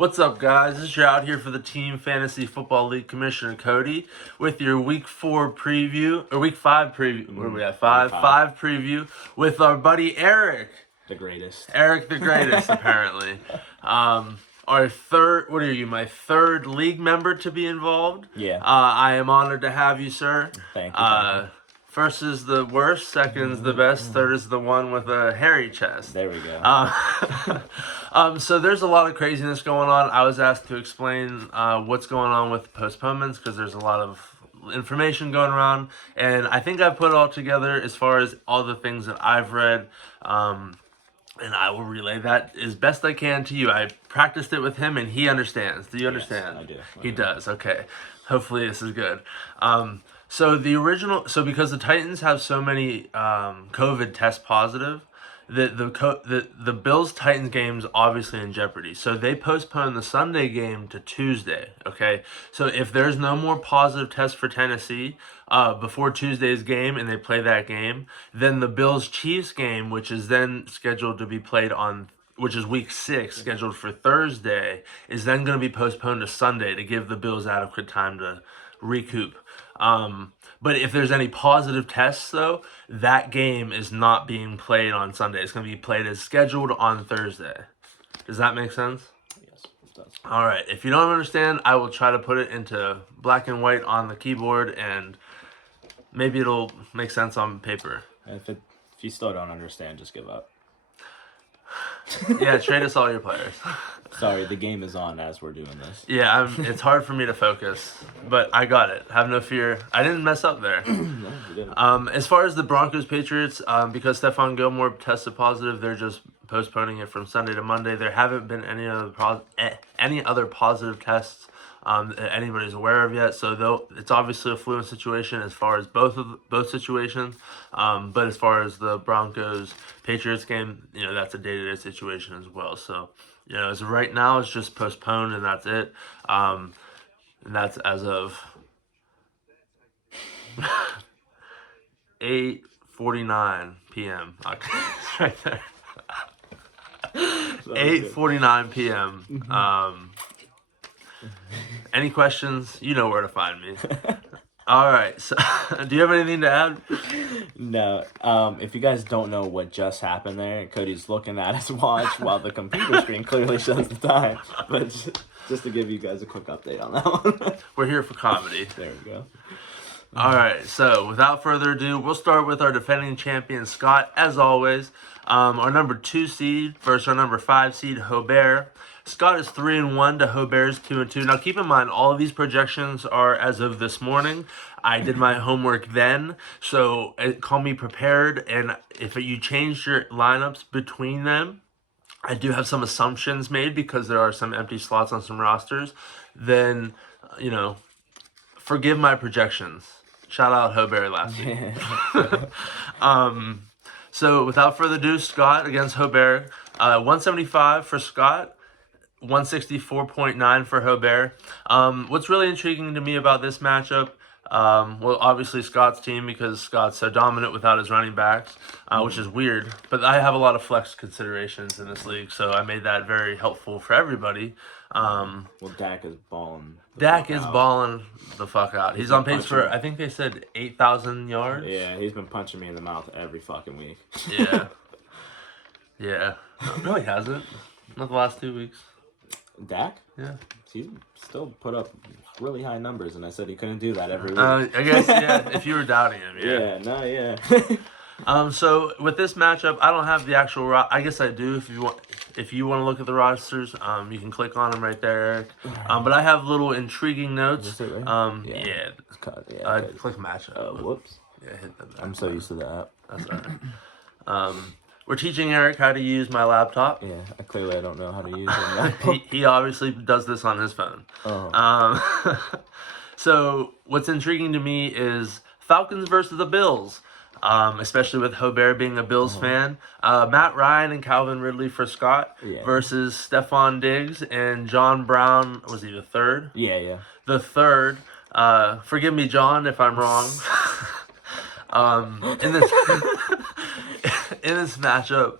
What's up, guys? This is your out here for the Team Fantasy Football League Commissioner Cody with your Week 4 preview, or Week 5 preview. What are we at? Five preview with our buddy Eric. The greatest. Eric the greatest, apparently. Our third, what are you, my third league member to be involved? Yeah. I am honored to have you, sir. Thank you. First is the worst, second is the best, third is the one with a hairy chest. There we go. So there's a lot of craziness going on. I was asked to explain what's going on with postponements because there's a lot of information going around. And I think I put it all together as far as all the things that I've read. And I will relay that as best I can to you. I practiced it with him and he understands. Do you understand? Yes, I do. He does. Okay. Hopefully this is good. So because the Titans have so many COVID test positive, the Bills Titans game's obviously in jeopardy. So they postponed the Sunday game to Tuesday. Okay, so if there's no more positive tests for Tennessee before Tuesday's game and they play that game, then the Bills Chiefs game, which is then scheduled to be played on, which is Week 6, scheduled for Thursday, is then going to be postponed to Sunday to give the Bills adequate time to recoup. But if there's any positive tests, though, that game is not being played on Sunday. It's going to be played as scheduled on Thursday. Does that make sense? Yes, it does. All right. If you don't understand, I will try to put it into black and white on the keyboard, and maybe it'll make sense on paper. If you still don't understand, just give up. Yeah, trade us all your players. Sorry, the game is on as we're doing this. Yeah, it's hard for me to focus, but I got it. Have no fear. I didn't mess up there. No, you didn't. As far as the Broncos-Patriots, because Stephon Gilmore tested positive, they're just postponing it from Sunday to Monday. There haven't been any other positive tests that anybody's aware of yet. So it's obviously a fluid situation as far as both situations. But as far as the Broncos-Patriots game, that's a day-to-day situation as well. So, as of right now, it's just postponed and that's it. And that's as of 8:49 p.m. Okay, it's right there. 8:49 p.m. Any questions? You know where to find me. All right. So, do you have anything to add? No. If you guys don't know what just happened there, Cody's looking at his watch while the computer screen clearly shows the time. But just to give you guys a quick update on that one. We're here for comedy. There we go. All right. So, without further ado, we'll start with our defending champion, Scott, as always. Our number 2 seed versus our number 5 seed, Ohftt. Scott is 3-1 to Ohftt's 2-2. Now, keep in mind, all of these projections are as of this morning. I did my homework then, so call me prepared. And if you changed your lineups between them, I do have some assumptions made because there are some empty slots on some rosters. Then, forgive my projections. Shout out Ohftt last week. So, without further ado, Scott against Ohftt. 175 for Scott. 164.9 for Ohftt. What's really intriguing to me about this matchup, well, obviously Scott's team because Scott's so dominant without his running backs, which is weird. But I have a lot of flex considerations in this league, so I made that very helpful for everybody. Well, Dak is balling. Balling the fuck out. He's on pace for, I think they said 8,000 yards. Yeah, he's been punching me in the mouth every fucking week. Yeah. Yeah. No, he hasn't. Not the last 2 weeks. Dak? Yeah. He still put up really high numbers, and I said he couldn't do that every week. I guess, yeah, if you were doubting him, yeah. Yeah. So with this matchup, I don't have the actual I guess I do if you want to look at the rosters, you can click on them right there, Eric. But I have little intriguing notes. Is this it, right? Yeah. Click matchup. Whoops. Yeah, hit that. I'm so used to the app. That's all right. We're teaching Eric how to use my laptop. Yeah, clearly I don't know how to use it. He obviously does this on his phone. Oh. So what's intriguing to me is Falcons versus the Bills, especially with Ohftt being a Bills fan. Matt Ryan and Calvin Ridley for Scott versus Stephon Diggs and John Brown. Was he the third? Yeah. The third. Forgive me, John, if I'm wrong. In this matchup,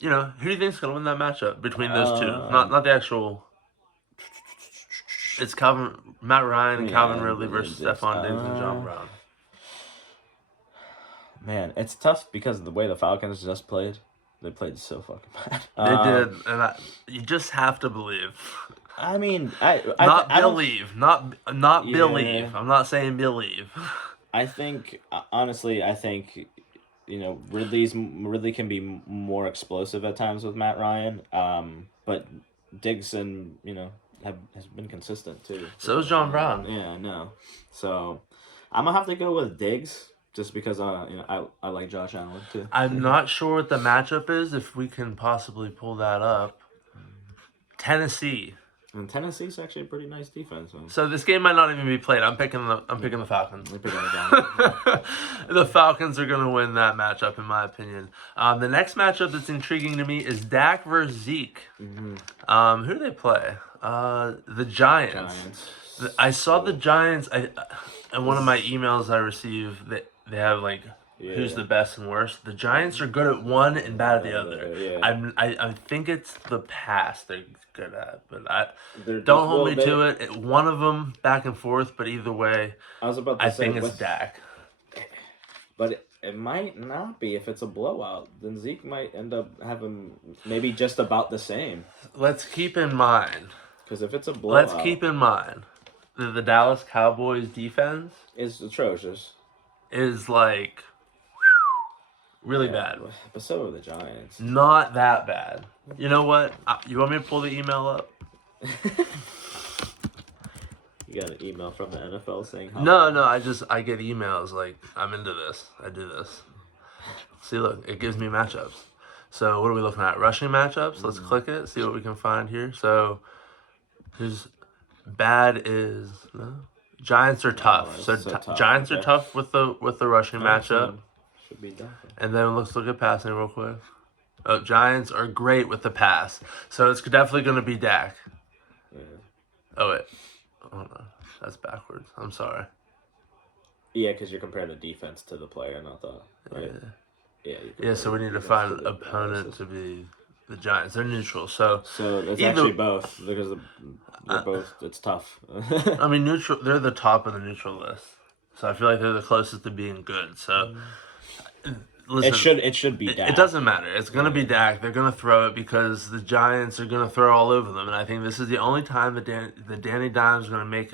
who do you think's gonna win that matchup between those two? Not the actual. It's Matt Ryan and Calvin Ridley versus Stephon Diggs and John Brown. Man, it's tough because of the way the Falcons just played. They played so fucking bad. They did, and you just have to believe. I mean, not believe. I'm not saying believe. I think honestly, Ridley can be more explosive at times with Matt Ryan. But Diggs and has been consistent too. So is John Brown. Yeah, I know. So I'm gonna have to go with Diggs just because I like Josh Allen too. I'm not sure what the matchup is. If we can possibly pull that up, Tennessee. And Tennessee's actually a pretty nice defense. Man. So this game might not even be played. I'm picking the Falcons. You're picking the Falcons. The Falcons are going to win that matchup, in my opinion. The next matchup that's intriguing to me is Dak versus Zeke. Mm-hmm. Who do they play? The Giants. I saw the Giants. In one of my emails I received that they have who's the best and worst. The Giants are good at one and bad at the other. Yeah. I think it's the pass they're good at, but don't hold me to it. One of them back and forth, but either way, I think it's Dak. But it might not be if it's a blowout. Then Zeke might end up having maybe just about the same. Let's keep in mind. Because if it's a blowout, let's keep in mind that the Dallas Cowboys defense is atrocious. Is really bad. But so are the Giants. Not that bad. You know what? You want me to pull the email up? You got an email from the NFL saying how? No. I get emails I'm into this. I do this. See, look, it gives me matchups. So what are we looking at? Rushing matchups. Let's click it. See what we can find here. So who's bad is Giants are tough. Tough. Giants are tough with the rushing matchup. Should be done. And then let's look at passing real quick. Oh, Giants are great with the pass. So it's definitely going to be Dak. Yeah. Oh, wait. Hold on. That's backwards. I'm sorry. Yeah, because you're comparing the defense to the player, not the... Right? Yeah, so we need to find an opponent to be the Giants. They're neutral, so it's actually both, because they're both... It's tough. I mean, neutral. They're the top of the neutral list. So I feel like they're the closest to being good, so... Listen, it should be Dak. It doesn't matter. It's going to be Dak. They're going to throw it because the Giants are going to throw all over them, and I think this is the only time that Danny Dimes is going to make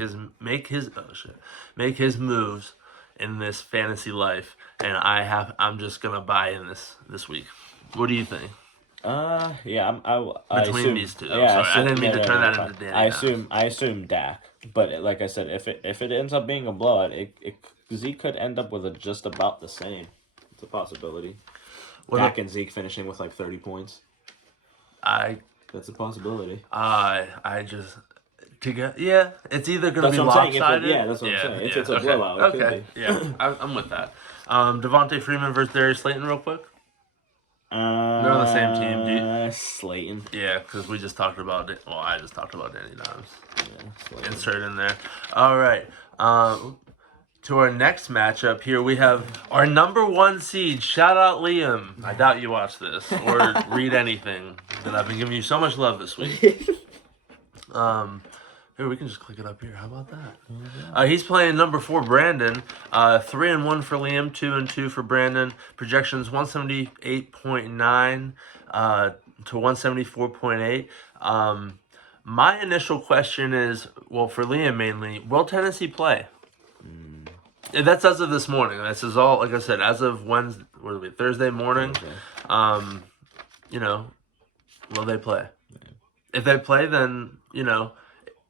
his moves in this fantasy life, and I'm just going to buy in this week. What do you think? Yeah, Between these two. I'm sorry. I didn't mean to turn that into Danny. I assume Dak, but like I said, if it ends up being a blowout, Zeke could end up with just about the same. It's a possibility. Dak and Zeke finishing with 30 points. That's a possibilty. It's either going to be lopsided. That's what I'm saying. If it's a blowout, okay. Yeah, I'm with that. Devontae Freeman versus Darius Slayton, real quick. They're on the same team. Slayton. Yeah, because we just talked about it. Well, I just talked about Danny Dimes. Yeah, insert in there. All right. To our next matchup here, we have our number 1 seed. Shout out Liam. I doubt you watch this or read anything, but I've been giving you so much love this week. Here, we can just click it up here. How about that? He's playing number 4, Brandon. 3-1 for Liam, 2-2 for Brandon. Projections 178.9 to 174.8. My initial question is, well, for Liam mainly, will Tennessee play? That's as of this morning. This is all, like I said, as of Wednesday, Thursday morning. Okay. Will they play? Yeah. If they play, then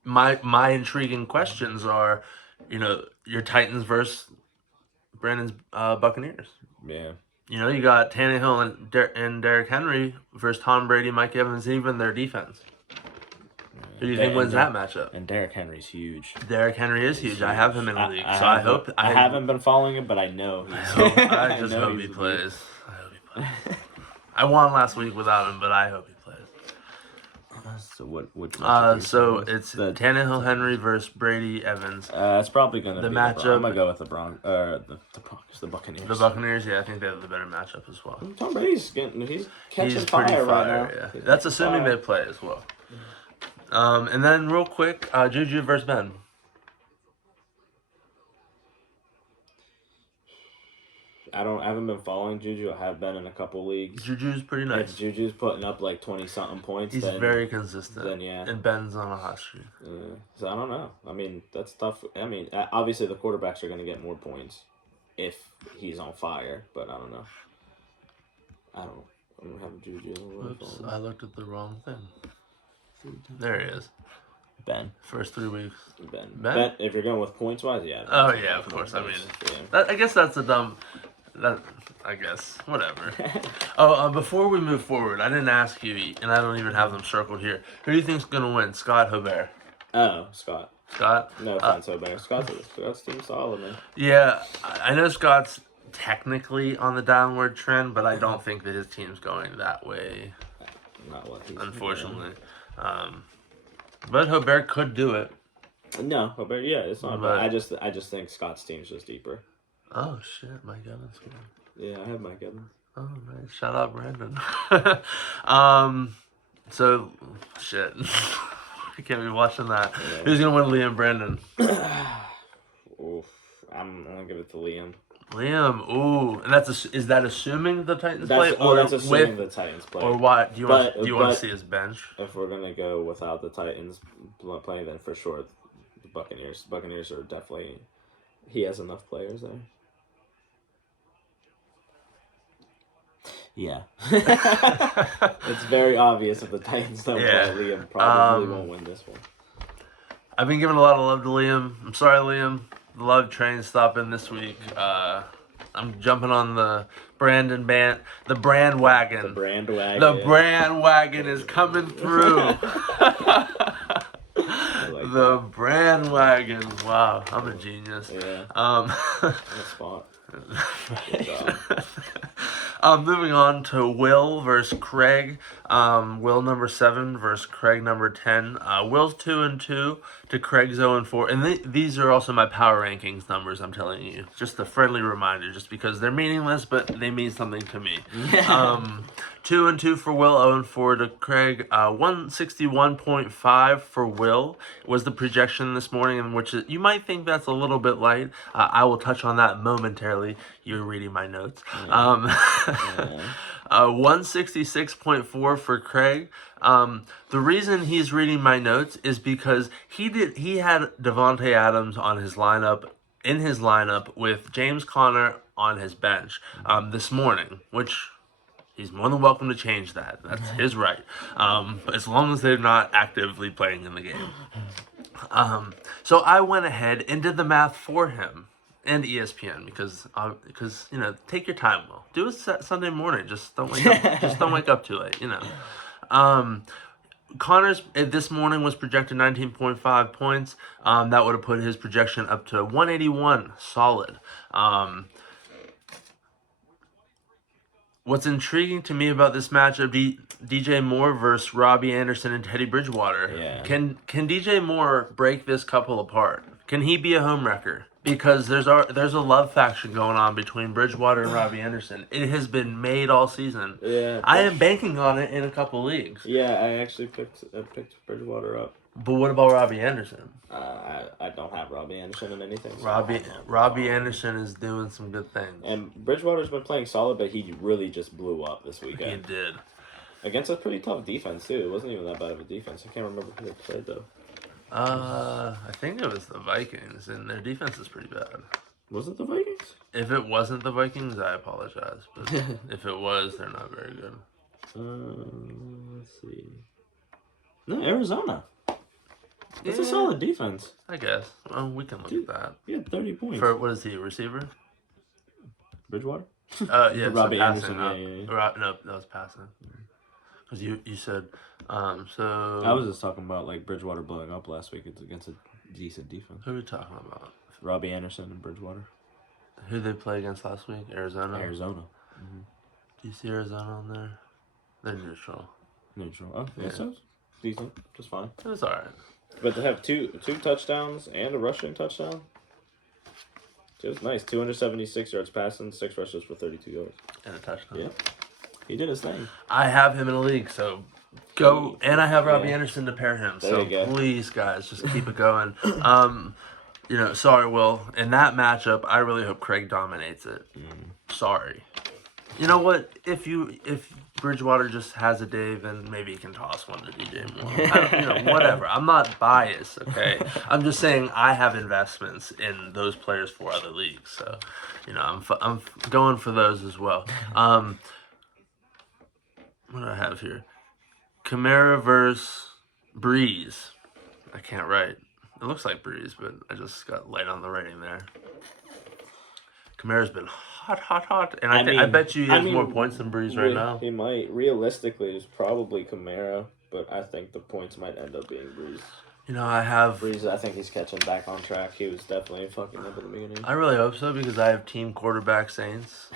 my intriguing questions are, your Titans versus Brandon's Buccaneers. Yeah. You got Tannehill and Derrick Henry versus Tom Brady, Mike Evans, even their defense. Who do you think wins that matchup? And Derrick Henry's huge. Derrick Henry is huge. I have him in the league, so I hope. I haven't been following him, but I know. I just hope he plays. I won last week without him, but I hope he plays. So which matchup? So it's the Tannehill Henry versus Brady Evans. it's probably gonna The be matchup- I'm gonna go with the Broncos, the Buccaneers. The Buccaneers, yeah, I think they have the better matchup as well. Tom Brady's he's catching He's pretty fire right fire, now. yeah. He's That's catching assuming fire. they play as well. And then real quick, Juju versus Ben. I haven't been following Juju. I have been in a couple leagues. Juju's pretty nice. If Juju's putting up like 20-something points, He's then very consistent. Then yeah. And Ben's on a hot streak. So I don't know. I mean, that's tough. I mean, obviously the quarterbacks are going to get more points if he's on fire, but I don't know. I don't have Juju. Oops, I looked at the wrong thing. There he is. Ben. First 3 weeks. Ben? If you're going with points wise, yeah. Oh yeah, of course. I mean, I guess that's a dumb. I guess whatever. Before we move forward, I didn't ask you, and I don't even have them circled here. Who do you think's gonna win, Scott Hobert? Oh, Scott. Scott? No offense, Hobert. Scott's team's solid, man. Yeah, I know Scott's technically on the downward trend, but I don't think that his team's going that way. Not what he's unfortunately. But Hobert could do it. No, Hobert. Yeah, it's not. But I just think Scott's team's just deeper. Oh shit, Mike Evans. Yeah, I have Mike Evans. Oh nice, shout out Brandon. So shit, I can't be watching that. Yeah. Who's gonna win, Liam, Brandon? Oof, I'm gonna give it to Liam. Liam, ooh, and is that assuming the Titans play, or that's assuming the Titans play, or what? Do you want to see his bench? If we're gonna go without the Titans playing, then for sure the Buccaneers. Buccaneers are definitely. He has enough players there. Yeah. It's very obvious if the Titans don't play, Liam probably won't win this one. I've been giving a lot of love to Liam. I'm sorry, Liam. The love train's stopping this week. I'm jumping on the Brandon band, the brand wagon. The brand wagon. The brand wagon is coming through. The brand wagon. Wow, I'm a genius. Yeah. On the spot. Good job. Moving on to Will versus Craig. Will number 7 versus Craig number 10. Will's 2-2 to Craig's 0-4. And these are also my power rankings numbers, I'm telling you. Just a friendly reminder, just because they're meaningless, but they mean something to me. 2-2 for Will, 0-4 to Craig. 161.5 for Will was the projection this morning, in which you might think that's a little bit light. I will touch on that momentarily. You're reading my notes. 166.4 for Craig. The reason he's reading my notes is because he had Devontae Adams on his lineup, with James Conner on his bench this morning, which he's more than welcome to change that. That's his right. As long as they're not actively playing in the game. So I went ahead and did the math for him and ESPN because take your time, Will. Do it Sunday morning. Just don't wake up. Just don't wake up too late. Connor's this morning was projected 19.5 points. That would have put his projection up to 181, solid. What's intriguing to me about this matchup, DJ Moore versus Robbie Anderson and Teddy Bridgewater. Yeah. Can DJ Moore break this couple apart? Can he be a homewrecker? Because there's a love faction going on between Bridgewater and Robbie Anderson. It has been made all season. Yeah. I am banking on it in a couple leagues. Yeah, I actually picked Bridgewater up. But what about Robbie Anderson? I don't have Robbie Anderson in anything. So Robbie Anderson is doing some good things. And Bridgewater's been playing solid, but he really just blew up this weekend. He did. Against a pretty tough defense, too. It wasn't even that bad of a defense. I can't remember who they played, though. I think it was the Vikings, and their defense is pretty bad. Was it the Vikings? If it wasn't the Vikings, I apologize. But if it was, they're not very good. Let's see. No, Arizona. It's a solid defense. I guess. Well, we can look at that. He had 30 points. For, what is he, a receiver? Bridgewater? Yeah, Robbie passing. Anderson, No, that was passing. Because you said, so... I was just talking about, Bridgewater blowing up last week against a decent defense. Who are we talking about? Robbie Anderson and Bridgewater. Who they play against last week? Arizona? Mm-hmm. Do you see Arizona on there? They're neutral. Neutral. Oh, yeah. decent, just fine. It was all right. But to have two touchdowns and a rushing touchdown, it was nice. 276 yards passing, 6 rushes for 32 yards. And a touchdown. Yeah. He did his thing. I have him in a league, so go. And I have Robbie Anderson to pair him. There So you go. please, guys, just keep it going. Sorry, Will. In that matchup, I really hope Craig dominates it. Sorry. You know what? If Bridgewater just has a day, then maybe he can toss one to DJ Moore. Whatever. I'm not biased, okay? I'm just saying I have investments in those players for other leagues, so I'm going for those as well. What do I have here? Kamara versus Breeze. I can't write. It looks like Breeze, but I just got light on the writing there. Kamara's been hot, and I bet you he has more points than Breeze right now. He might. Realistically, it's probably Kamara, but I think the points might end up being Breeze. I have Breeze. I think he's catching back on track. He was definitely fucking up at the beginning. I really hope so because I have team quarterback Saints,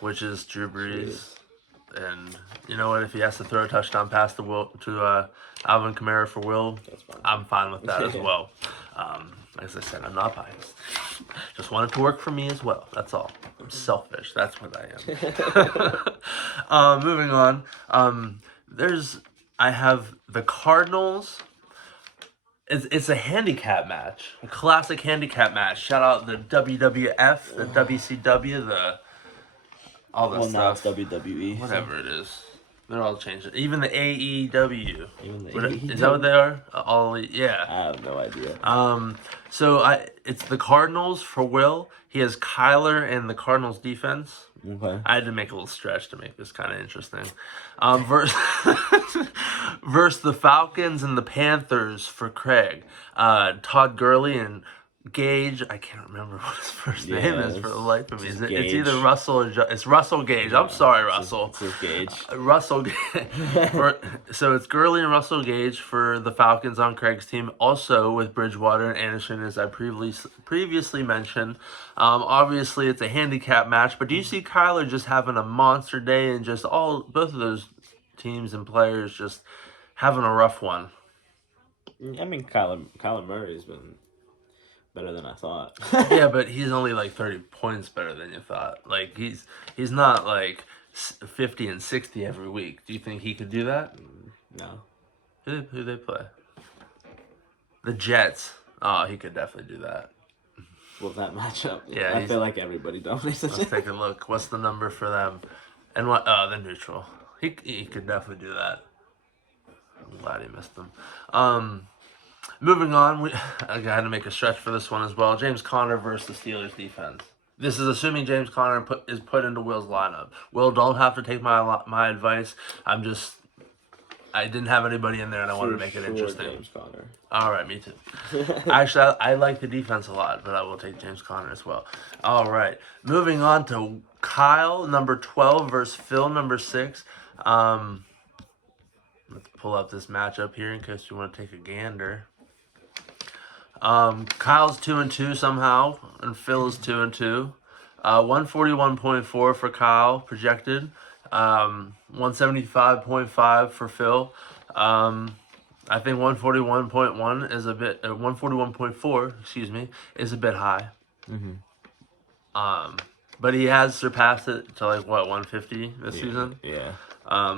which is Drew Brees. And you know what? If he has to throw a touchdown pass to Alvin Kamara for Will, I'm fine with that as well. As I said, I'm not biased. Just want it to work for me as well. That's all. I'm selfish. That's what I am. Moving on. I have the Cardinals. It's a handicap match, a classic handicap match. Shout out the WWF, the WCW, all that stuff. Now it's WWE. Whatever it is. They're all changed. Even the AEW. AEW. Is that what they are? Yeah. I have no idea. It's the Cardinals for Will. He has Kyler and the Cardinals defense. Okay. I had to make a little stretch to make this kind of interesting. Versus the Falcons and the Panthers for Craig. Todd Gurley and Gage, I can't remember what his first name is for the life of me. It's either Russell or it's Russell Gage. I'm sorry, Russell. It's Gage. Russell Gage. So it's Gurley and Russell Gage for the Falcons on Craig's team. Also with Bridgewater and Anderson, as I previously mentioned. Obviously, it's a handicap match. But do you see Kyler just having a monster day and just both of those teams and players just having a rough one? I mean, Kyler Murray's been better than I thought. Yeah, but he's only like 30 points better than you thought. Like he's not like 50 and 60 every week. Do you think he could do that? No. Who they play? The Jets. Oh, he could definitely do that. With that matchup. Yeah, I feel like everybody dominates. Let's take a look. What's the number for them? And what? Oh, they're neutral. He could definitely do that. I'm glad he missed them. Moving on, I had to make a stretch for this one as well. James Conner versus the Steelers defense. This is assuming James Conner is put into Will's lineup. Will, don't have to take my advice. I didn't have anybody in there, and I wanted to make it interesting. James Conner. All right, me too. Actually, I like the defense a lot, but I will take James Conner as well. All right, moving on to Kyle, number 12, versus Phil, number 6. Let's pull up this matchup here in case you want to take a gander. Kyle's 2-2 somehow, and Phil is 2-2. 141.4 for Kyle projected. 175.5 for Phil. I think 141.1 is a bit. 141.4, excuse me, is a bit high. Mm-hmm. But he has surpassed it to like what 150 this season. Yeah.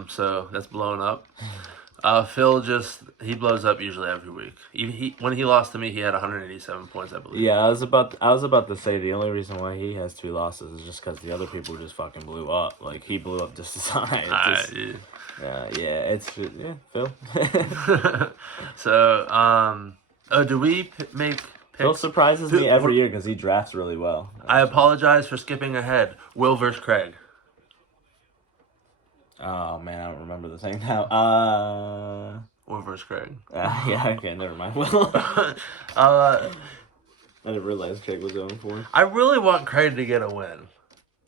So that's blown up. Phil he blows up usually every week. When he lost to me, he had 187 points, I believe. Yeah, I was about to say the only reason why he has 2 losses is just because the other people just fucking blew up. Like he blew up just as high. Phil. So, do we make picks? Phil surprises me every year because he drafts really well. I apologize for skipping ahead. Will versus Craig. Oh man, I don't remember the thing now. Will versus Craig. Yeah, okay, never mind. Well, I didn't realize Craig was going for it. I really want Craig to get a win.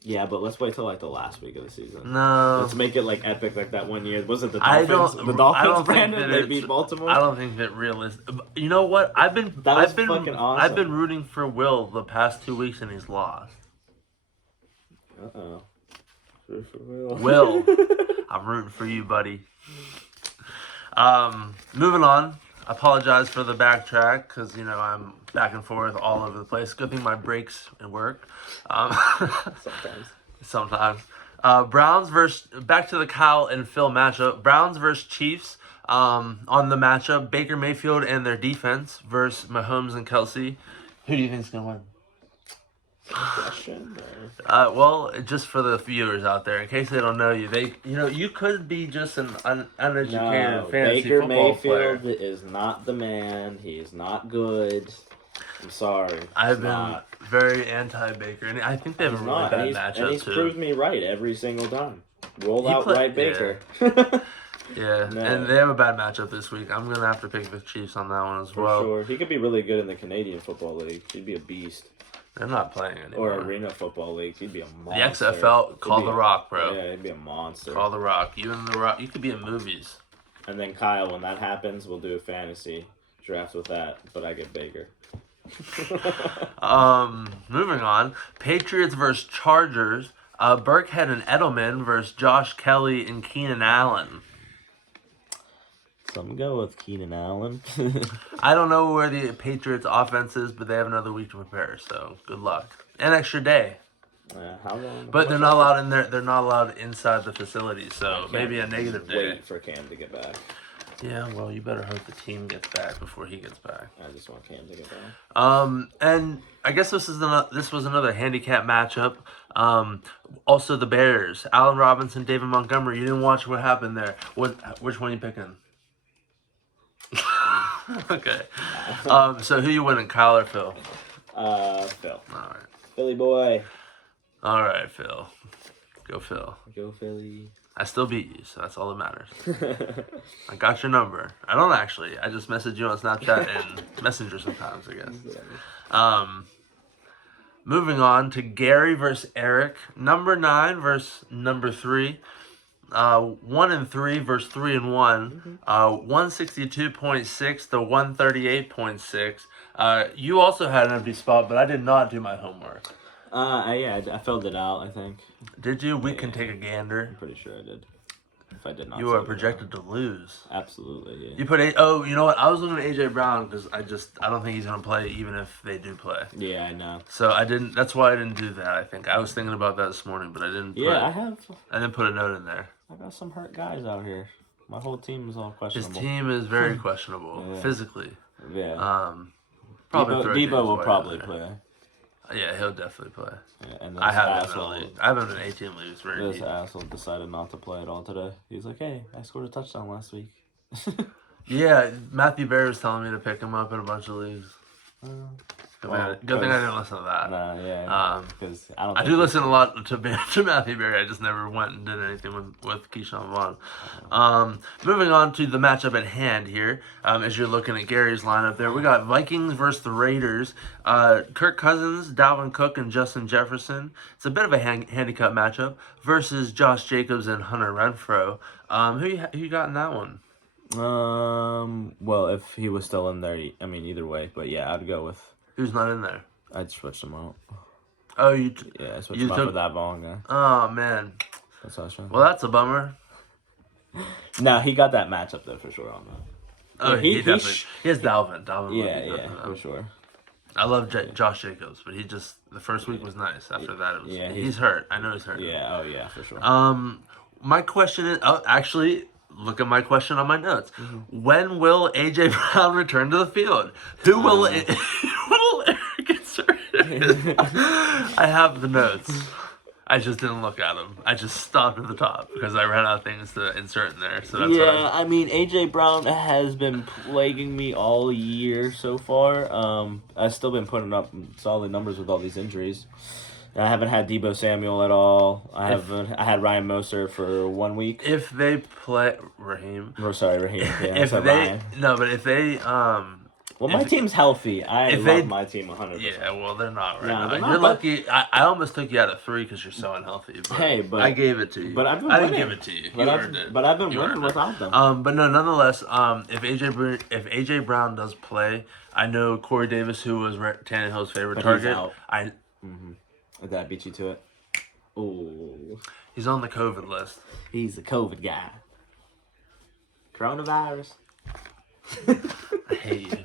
Yeah, but let's wait till like the last week of the season. No. Let's make it like epic like that one year. Was it the Dolphins? The Dolphins, Brandon? They beat Baltimore? I don't think that realistic. You know what? I've been fucking awesome. I've been rooting for Will the past 2 weeks and he's lost. Uh-oh. Root for Will. Will. I'm rooting for you, buddy. Moving on. Apologize for the backtrack because I'm back and forth all over the place. Good thing my breaks work. Sometimes. Sometimes. Browns versus back to the Kyle and Phil matchup. Browns versus Chiefs. On the matchup, Baker Mayfield and their defense versus Mahomes and Kelsey. Who do you think's gonna win? Question? Well, just for the viewers out there, in case they don't know you, you could be just an uneducated No, fantasy Baker football Mayfield player. is not the man. He is not good. I'm sorry. I've He's been not. very anti-Baker, and I think they have a He's really not. bad And matchup he's too. proved me right every single time. Roll He out play- right yeah. Baker. Yeah, No. and they have a bad matchup this week. I'm gonna have to pick the Chiefs on that one as For well. sure. He could be really good in the Canadian Football League. He'd be a beast. They're not playing anymore. Or Arena Football League. He'd be a The monster. XFL, call The Rock, bro. Yeah, he'd be a monster. Call The Rock. You and The Rock, you could be in movies. And then Kyle, when that happens, we'll do a fantasy draft with that. But I get Baker. Moving on. Patriots versus Chargers. Burkhead and Edelman versus Josh Kelly and Keenan Allen. So I'm going to go with Keenan Allen. I don't know where the Patriots offense is, but they have another week to prepare, so good luck. An extra day. How long? But they're not allowed in there. They're not allowed inside the facility, so Can't maybe a negative day. Wait for Cam to get back. Yeah, well, you better hope the team gets back before he gets back. I just want Cam to get back. And I guess this was another handicap matchup. Also the Bears, Allen Robinson, David Montgomery. You didn't watch what happened there. Which one you picking? Okay. So who you winning, Kyle or Phil? Phil. All right. Philly boy. All right, Phil. Go Phil. Go Philly. I still beat you, so that's all that matters. I got your number. I don't actually. I just message you on Snapchat and Messenger sometimes, I guess. Moving on to Gary versus ERIK. Number 9 versus number 3. 1 and 3 versus 3 and 1. 162.6 to 138.6. You also had an empty spot, but I did not do my homework. I filled it out, I think. Did you? We can take a gander. I'm pretty sure I did. If I did not. You are projected to lose. Absolutely, yeah. You put you know what? I was looking at AJ Brown because I don't think he's gonna play even if they do play. Yeah, I know. So I didn't. That's why I didn't do that. I think I was thinking about that this morning, but I didn't. I didn't put a note in there. I got some hurt guys out here. My whole team is all questionable. His team is very questionable physically. Yeah. Probably Debo will probably play. Yeah, he'll definitely play. Yeah, and I have him in a league. I have him in 18 leagues. This asshole decided not to play at all today. He's like, "Hey, I scored a touchdown last week." Yeah, Matthew Bear was telling me to pick him up in a bunch of leagues. Good thing I didn't listen to that. Nah, yeah. Because I do listen a lot to Matthew Berry. I just never went and did anything with Keyshawn Vaughn. Moving on to the matchup at hand here. As you're looking at Gary's lineup there, we got Vikings versus the Raiders. Kirk Cousins, Dalvin Cook, and Justin Jefferson. It's a bit of a handicap matchup versus Josh Jacobs and Hunter Renfrow. Who you got in that one? Well, if he was still in there, I mean, either way. But yeah, I'd go with. Who's not in there? I'd switch them out. Oh, I switched them out for that Vaughn guy. Oh man. That's what I was trying. Well, that's a bummer. No, he got that matchup though for sure on that. Oh, he definitely. He has Dalvin. Yeah, for sure. I love Josh Jacobs, but the first week was nice. After that, it was. Yeah, he's hurt. I know he's hurt. Yeah. Oh yeah, for sure. My question is. Oh, actually. Look at my question on my notes. When will AJ Brown return to the field? Who will ERIK insert? I have the notes. I just didn't look at them. I just stopped at the top because I ran out of things to insert in there. So that's I mean, AJ Brown has been plaguing me all year so far. I've still been putting up solid numbers with all these injuries. I haven't had Deebo Samuel at all. I had Ryan Moser for 1 week. If they play Raheem. Oh, sorry, Raheem. Yeah, if they Ryan. No, but if they well, my team's healthy. I love my team 100%. Yeah, well, they're not right now. They're not, you're lucky. I almost took you out of 3 because you're so unhealthy. But but I gave it to you. But I didn't give it to you. You earned it. But I've been winning without them. But no, nonetheless, if AJ Brown does play, I know Corey Davis, who was Tannehill's favorite target. Did that beat you to it? Ooh. He's on the COVID list. He's the COVID guy. Coronavirus. I hate you.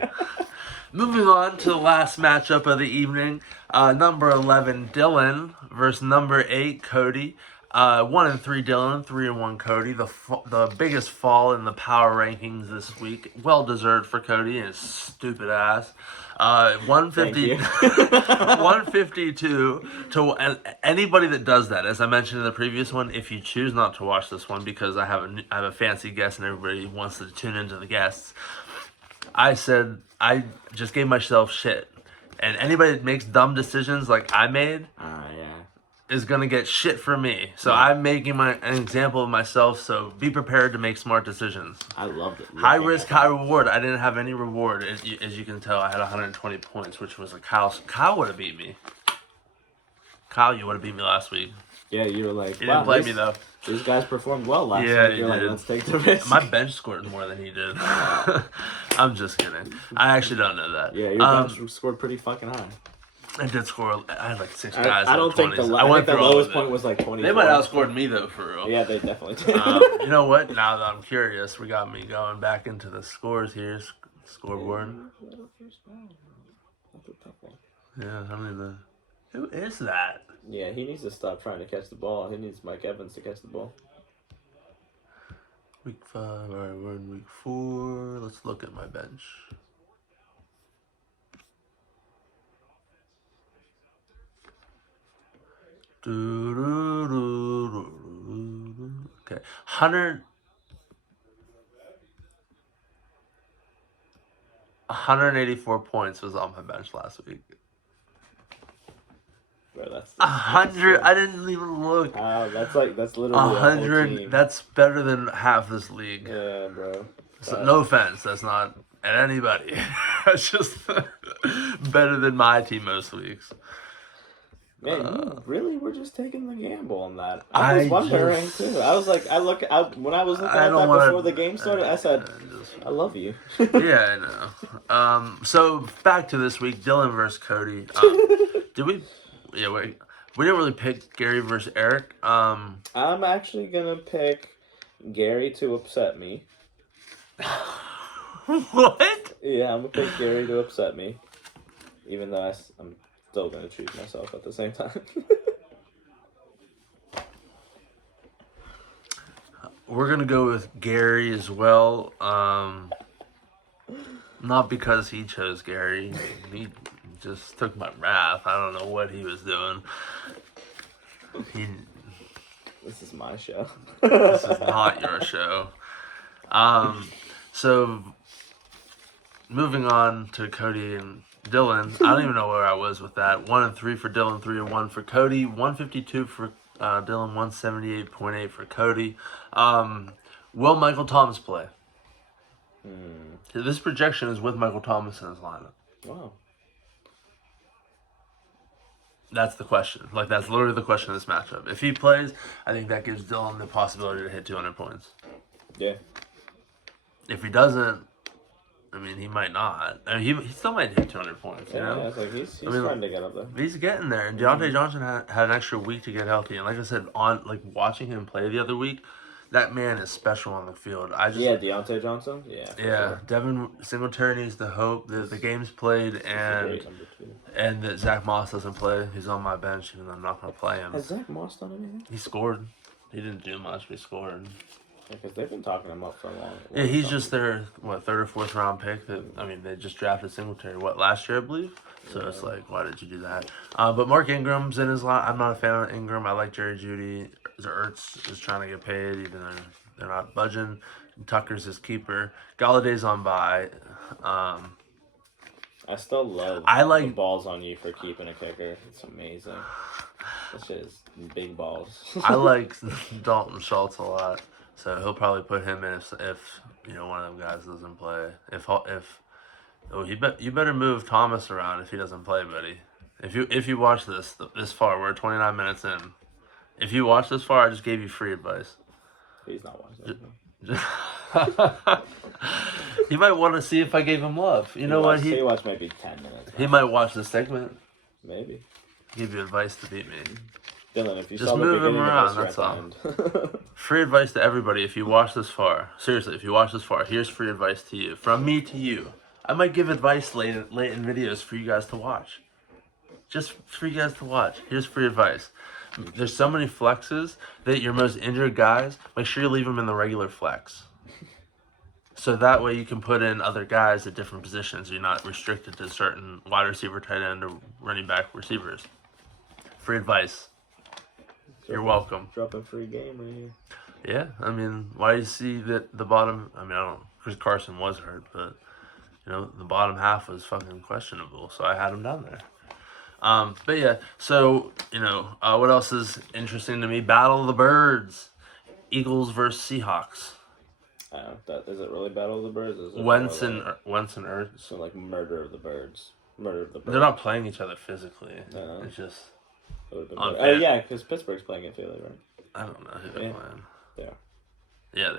Moving on to the last matchup of the evening. Number 11, Dylan versus number 8, Cody. 1-3 Dylan, 3-1 Cody. The biggest fall in the power rankings this week. Well deserved for Cody and his stupid ass. 150, 152 to and anybody that does that. As I mentioned in the previous one, if you choose not to watch this one because I have a fancy guest and everybody wants to tune into the guests, I said I just gave myself shit. And anybody that makes dumb decisions like I made is going to get shit from me. So I'm making an example of myself, so be prepared to make smart decisions. I loved it. High risk, high reward. I didn't have any reward. As you can tell, I had 120 points, which was Kyle would have beat me. Kyle, you would have beat me last week. Yeah, you were like, He didn't play me, though. These guys performed well last week. You're like, let's take the risk. My bench scored more than he did. I'm just kidding. I actually don't know that. Yeah, your bench scored pretty fucking high. I did score. I had like 6 guys. I don't think the lowest point was like 20. They might have outscored me though, for real. Yeah, they definitely did. You know what? Now that I'm curious, we got me going back into the scores here. Scoreboard. Yeah, I don't even. Who is that? Yeah, he needs to stop trying to catch the ball. He needs Mike Evans to catch the ball. Week 5. All right, we're in week 4. Let's look at my bench. Okay, 184 points was on my bench last week. Bro, that's 100. I didn't even look. That's literally 100. That's better than half this league. Yeah, bro. So, no offense, that's not at anybody. That's just better than my team most weeks. Man, you really were just taking the gamble on that. I was wondering too. I was like, when I was looking at that before the game started, I said, I love you. Yeah, I know. So back to this week, Dylan versus Cody. Did we? Yeah, wait. We didn't really pick Gary versus ERIK. I'm actually gonna pick Gary to upset me. What? Yeah, I'm gonna pick Gary to upset me, even though I'm still gonna treat myself at the same time. We're gonna go with Gary as well. Not because he chose Gary. He just took my wrath. I don't know what he was doing. This is my show. This is not your show. So moving on to Cody and Dylan. I don't even know where I was with that. 1-3 for Dylan, 3-1 for Cody. 152 for Dylan, 178.8 for Cody. Will Michael Thomas play? This projection is with Michael Thomas in his lineup. Wow. That's the question. Like, that's literally the question of this matchup. If he plays, I think that gives Dylan the possibility to hit 200 points. Yeah. If he doesn't, I mean, he might not. I mean, he still might hit 200 points, you know? Yeah, it's like he's trying to get up there. He's getting there. And Deontay Johnson had an extra week to get healthy. And like I said, watching him play the other week, that man is special on the field. Deontay Johnson? Yeah. Yeah. Sure. Devin Singletary needs to hope that the game's played and that Zach Moss doesn't play. He's on my bench, even though I'm not going to play him. Has Zach Moss done anything? He scored. He didn't do much, but he scored. Because they've been talking him up for a long time. Yeah, he's just their, 3rd or 4th round pick. They just drafted Singletary, last year, I believe? So it's like, why did you do that? But Mark Ingram's in his line. I'm not a fan of Ingram. I like Jerry Jeudy. Ertz is trying to get paid, even though they're not budging. Tucker's his keeper. Galladay's on bye. I still love the balls on you for keeping a kicker. It's amazing. That shit is big balls. I like Dalton Schultz a lot. So he'll probably put him in if one of them guys doesn't play. You better move Thomas around if he doesn't play, buddy. If you watch this far, we're 29 minutes in. If you watch this far, I just gave you free advice. He's not watching. He might want to see if I gave him love. He watched maybe 10 minutes. He might watch this segment. Maybe. Give you advice to beat me. Dylan, if you Just saw the move him beginning around, of this, that's you're all. at the end. Free advice to everybody if you watch this far. Seriously, if you watch this far, here's free advice to you. From me to you. I might give advice late in videos for you guys to watch. Just for you guys to watch. Here's free advice. There's so many flexes that your most injured guys, make sure you leave them in the regular flex. So that way you can put in other guys at different positions. You're not restricted to certain wide receiver, tight end, or running back receivers. Free advice. You're welcome. Dropping free game right here. Yeah, I mean, why do you see that the bottom? I mean, I don't. Chris Carson was hurt, but the bottom half was fucking questionable, so I had him down there. But yeah, so what else is interesting to me? Battle of the Birds, Eagles versus Seahawks. Is it really Battle of the Birds? Is it Wentz and Ertz. So like Murder of the Birds. Murder of the Birds. They're not playing each other physically. No. It's just. Oh yeah, because Pittsburgh's playing in Philly, right? I don't know who they're playing. They are. Yeah,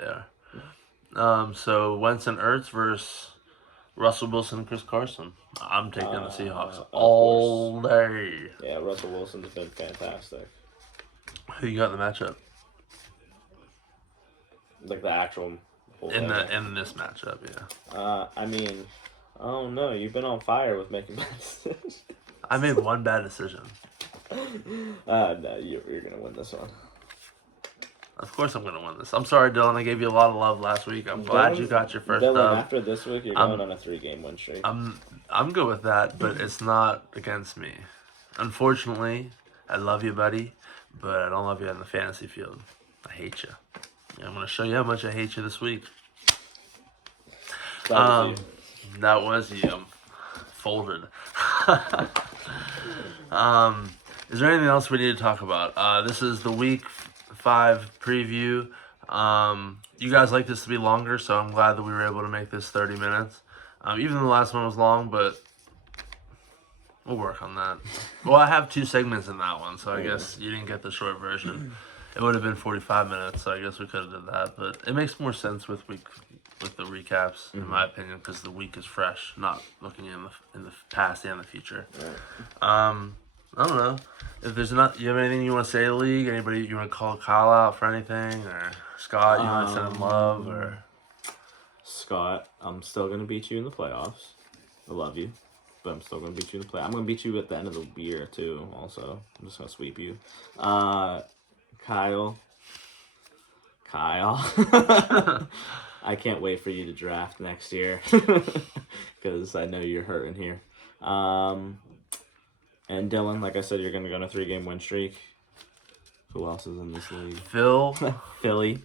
they are. So Wentz and Ertz versus Russell Wilson and Chris Carson. I'm taking the Seahawks all day. Yeah, Russell Wilson's been fantastic. Who you got in the matchup? Like the actual in this matchup, yeah. I mean, oh no, you've been on fire with making bad decisions. I made one bad decision. No, you're gonna win this one. Of course I'm gonna win this. I'm sorry, Dylan. I gave you a lot of love last week. I'm glad you got your first Dylan, dub. after this week, you're going on a 3-game win streak. I'm good with that, but it's not against me. Unfortunately, I love you, buddy, but I don't love you on the fantasy field. I hate you. I'm gonna show you how much I hate you this week. That was you. I'm folded. Is there anything else we need to talk about? This is the week 5 preview. You guys like this to be longer, so I'm glad that we were able to make this 30 minutes. Even though the last one was long, but we'll work on that. Well, I have 2 segments in that one, so I guess you didn't get the short version. It would have been 45 minutes, so I guess we could have did that. But it makes more sense with the recaps, in my opinion, because the week is fresh, not looking in the past and the future. I don't know. If there's you have anything you want to say to the league? Anybody you want to call Kyle out for anything? Or Scott, you want to send him love? Or Scott, I'm still going to beat you in the playoffs. I love you, but I'm still going to beat you in the playoffs. I'm going to beat you at the end of the year, too, also. I'm just going to sweep you. Kyle. I can't wait for you to draft next year because I know you're hurting here. And Dylan, like I said, you're going to go on a 3-game win streak. Who else is in this league? Philly.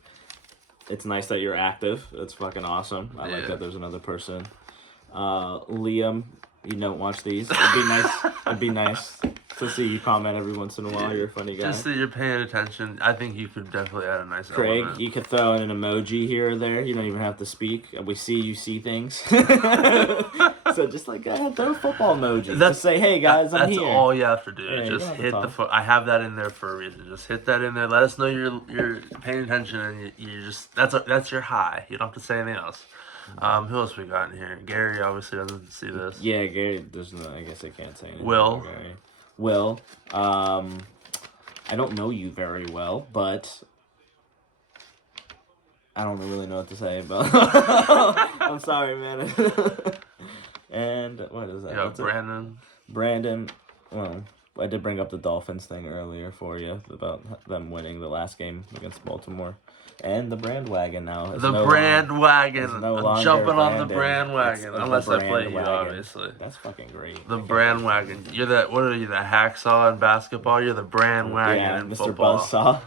It's nice that you're active. It's fucking awesome. I like that there's another person. Liam, you don't watch these. It'd be nice to see you comment every once in a while. You're a funny guy. Just that you're paying attention. I think you could definitely add a nice Craig, element. you could throw in an emoji here or there. You don't even have to speak. We see you see things. So just like throw a football emoji. Just say, hey guys, I'm here. That's all you have to do. Yeah, just hit the foot. I have that in there for a reason. Just hit that in there. Let us know you're paying attention, and you just that's your high. You don't have to say anything else. Who else we got in here? Gary obviously doesn't see this. Yeah, Gary. There's no. I guess I can't say anything. Will. I don't know you very well, but I don't really know what to say about. I'm sorry, man. And what is that? Yeah, Brandon. Well, I did bring up the Dolphins thing earlier for you about them winning the last game against Baltimore. And the bandwagon now. I'm jumping on the bandwagon. Unless I play you, obviously. That's fucking great. The bandwagon. What are you, the hacksaw in basketball? You're the bandwagon in Mr. football. Buzzsaw.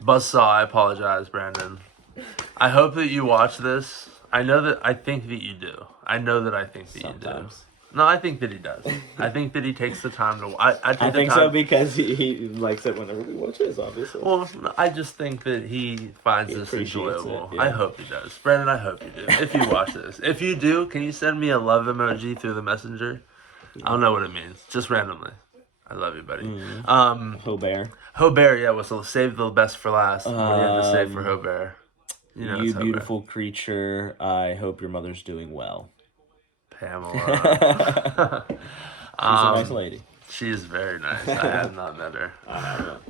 Buzzsaw, I apologize, Brandon. I hope that you watch this. I think that you do. I think that you do. No, I think that he does. I think that he takes the time to. I think so because he likes it whenever we watch his, obviously. Well, I just think that he finds this enjoyable. I hope he does. Brandon, I hope you do. If you watch this. If you do, can you send me a love emoji through the messenger? I don't know what it means. Just randomly. I love you, buddy. Hobert, yeah. So save the best for last. What do you have to say for Hobert? You beautiful creature. I hope your mother's doing well. Pamela. She's a nice lady. She is very nice. I have not met her. I haven't.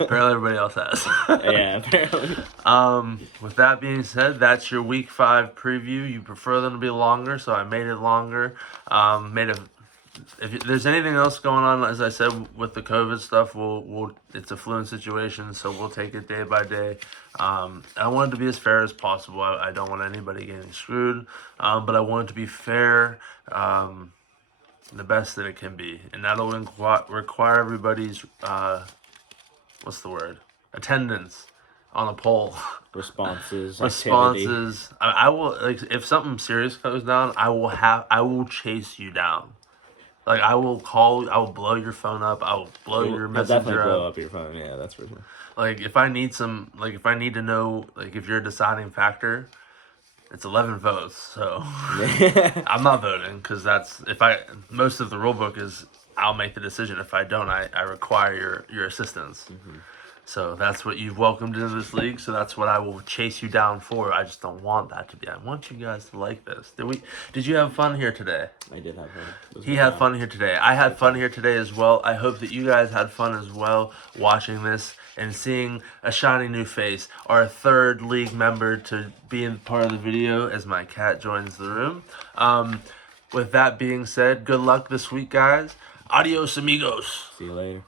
Apparently everybody else has. Yeah, apparently. With that being said, that's your week 5 preview. You prefer them to be longer, so I made it longer. If there's anything else going on, as I said, with the COVID stuff, it's a fluid situation, so we'll take it day by day. I want it to be as fair as possible. I don't want anybody getting screwed, but I want it to be fair, the best that it can be, and that'll require everybody's what's the word? Attendance on a poll. Responses. Responses. I will, like, if something serious goes down, I will chase you down. Like, I will blow your phone up. I will blow your You'll messenger definitely up. blow up your phone. Yeah, that's for sure. Like, if I need to know, like, if you're a deciding factor, it's 11 votes. So I'm not voting because most of the rule book is I'll make the decision. If I don't, I require your assistance. Mm-hmm. So that's what you've welcomed into this league. So that's what I will chase you down for. I just don't want that to be. I want you guys to like this. Did you have fun here today? I did have fun. He had fun here today. I had fun here today as well. I hope that you guys had fun as well watching this and seeing a shiny new face, our 3rd league member to be in part of the video as my cat joins the room. With that being said, good luck this week, guys. Adios, amigos. See you later.